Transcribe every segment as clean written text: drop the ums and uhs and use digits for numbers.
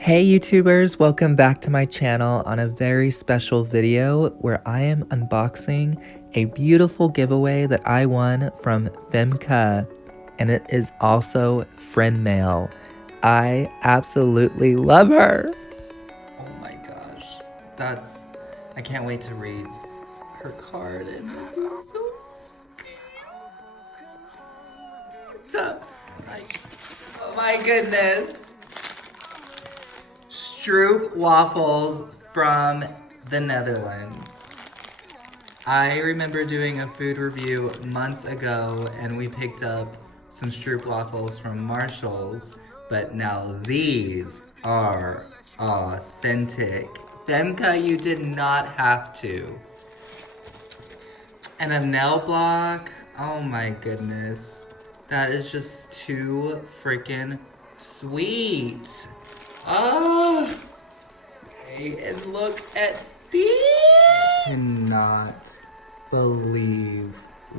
Hey YouTubers, welcome back to my channel on a very special video where I am unboxing a beautiful giveaway that I won from Femke, and it is also friend mail. I absolutely love her. Oh my gosh, I can't wait to read her card, and this is so cute. Oh my goodness. Stroop waffles from the Netherlands. I remember doing a food review months ago and we picked up some Stroop waffles from Marshall's, but now these are authentic. Femke, you did not have to. And a nail block, oh my goodness. That is just too freaking sweet. Oh, okay, and look at these. I cannot believe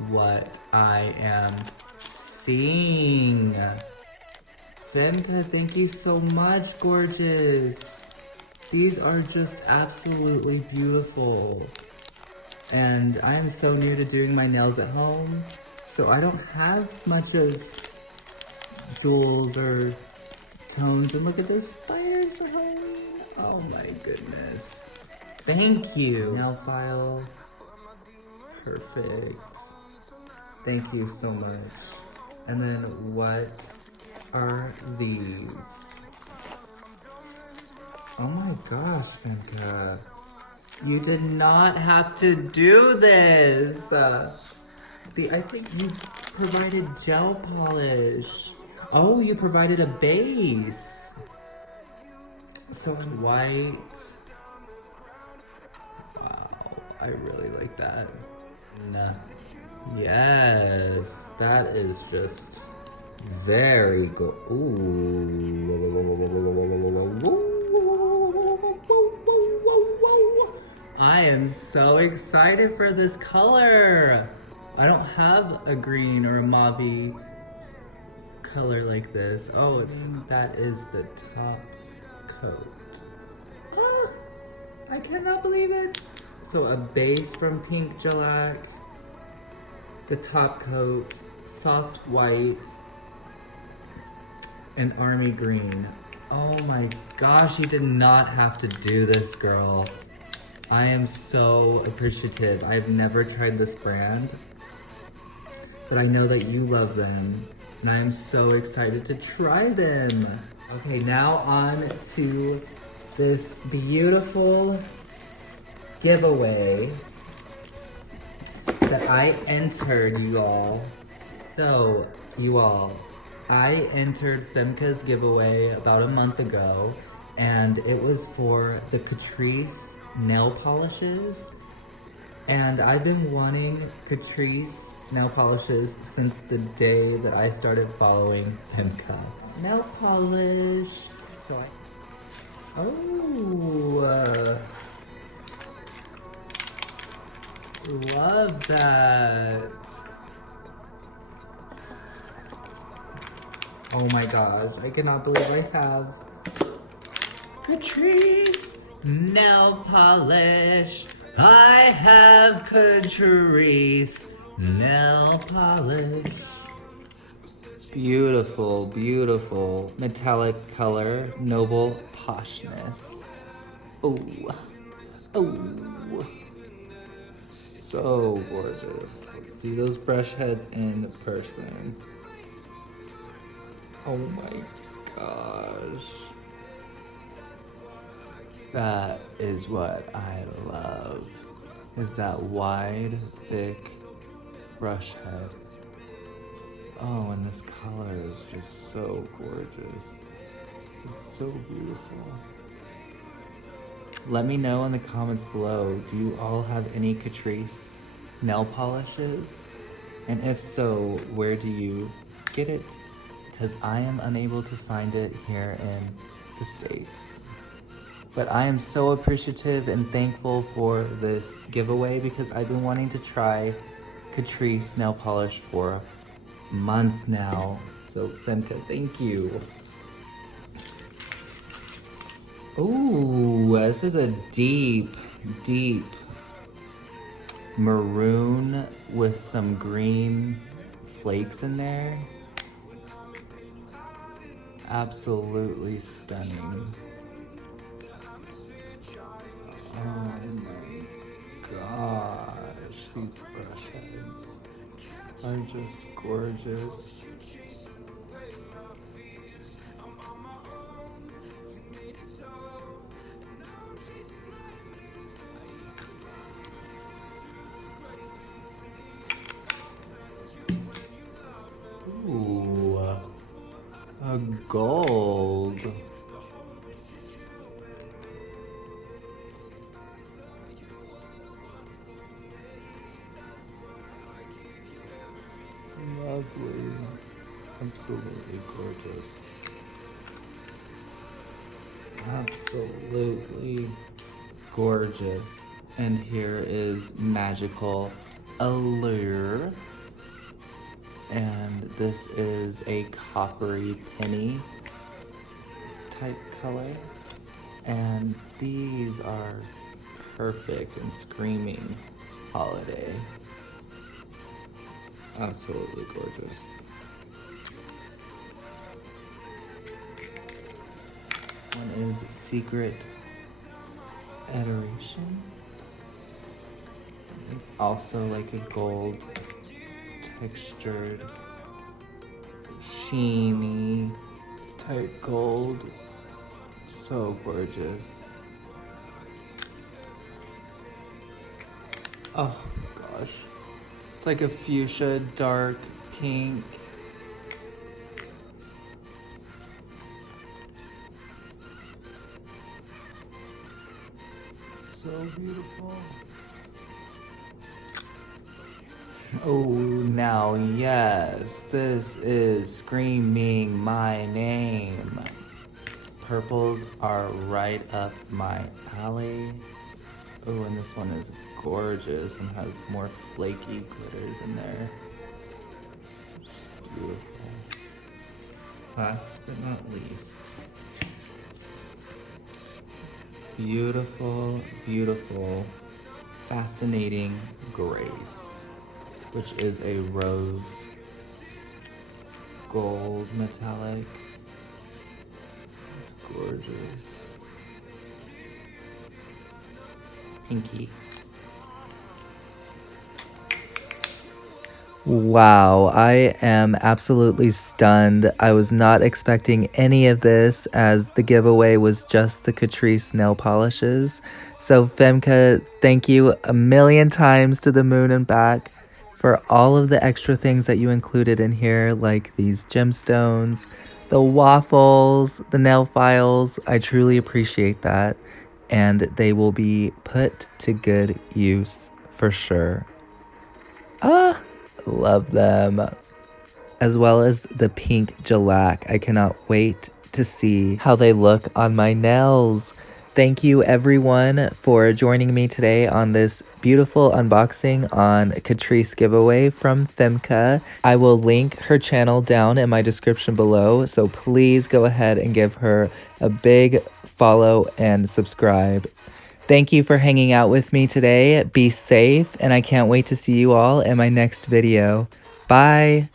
what I am seeing. Femke, thank you so much, gorgeous. These are just absolutely beautiful. And I am so new to doing my nails at home, so I don't have much of jewels or tones, and look at this spiders at home. Oh my goodness. Thank you. Nail file. Perfect. Thank you so much. And then what are these? Oh my gosh, Femke. You did not have to do this. I think you provided gel polish. Oh, you provided a base. So white. Wow, I really like that. Nah. Yes, that is just very good. Ooh. I am so excited for this color. I don't have a green or a mauve color like this. Oh, that is the top coat. Ah, I cannot believe it. So a base from Pink Shellac, the top coat, soft white, and army green. Oh my gosh, you did not have to do this, girl. I am so appreciative. I've never tried this brand, but I know that you love them, and I am so excited to try them. Okay, now on to this beautiful giveaway that I entered, you all. So, you all, I entered Femke's giveaway about a month ago, and it was for the Catrice nail polishes. And I've been wanting Catrice nail polishes since the day that I started following Femke. Nail polish. So love that. Oh my gosh, I cannot believe I have Catrice nail polish. I have Catrice nail polish. Beautiful, beautiful metallic color, noble poshness. Oh, oh, so gorgeous. Let's see those brush heads in person. Oh my gosh. That is what I love, is that wide, thick brush head. Oh, and this color is just so gorgeous. It's so beautiful. Let me know in the comments below, do you all have any Catrice nail polishes? And if so, where do you get it? Because I am unable to find it here in the States. But I am so appreciative and thankful for this giveaway because I've been wanting to try Catrice nail polish for months now. So Femke, thank you. Ooh, this is a deep, deep maroon with some green flakes in there. Absolutely stunning. Oh my gosh, these brush heads are just gorgeous. Ooh, a gold. Lovely. Absolutely gorgeous. Absolutely gorgeous. And here is Magical Allure. And this is a coppery penny type color. And these are perfect and screaming holiday. Absolutely gorgeous. One is Secret Adoration. It's also like a gold textured, sheeny type gold. So gorgeous. Oh gosh. It's like a fuchsia dark pink. So beautiful. Oh, now yes, this is screaming my name. Purples are right up my alley. Oh, and this one is gorgeous and has more flaky glitters in there. Just beautiful. Last but not least, beautiful, beautiful, fascinating Grace, which is a rose gold metallic. It's gorgeous. Pinky. Wow, I am absolutely stunned. I was not expecting any of this, as the giveaway was just the Catrice nail polishes. So Femke, thank you a million times to the moon and back for all of the extra things that you included in here, like these gemstones, the waffles, the nail files. I truly appreciate that, and they will be put to good use for sure. Love them. As well as the pink gelac. I cannot wait to see how they look on my nails. Thank you everyone for joining me today on this beautiful unboxing on Catrice giveaway from Femke. I will link her channel down in my description below, so please go ahead and give her a big follow and subscribe. Thank you for hanging out with me today. Be safe, and I can't wait to see you all in my next video. Bye!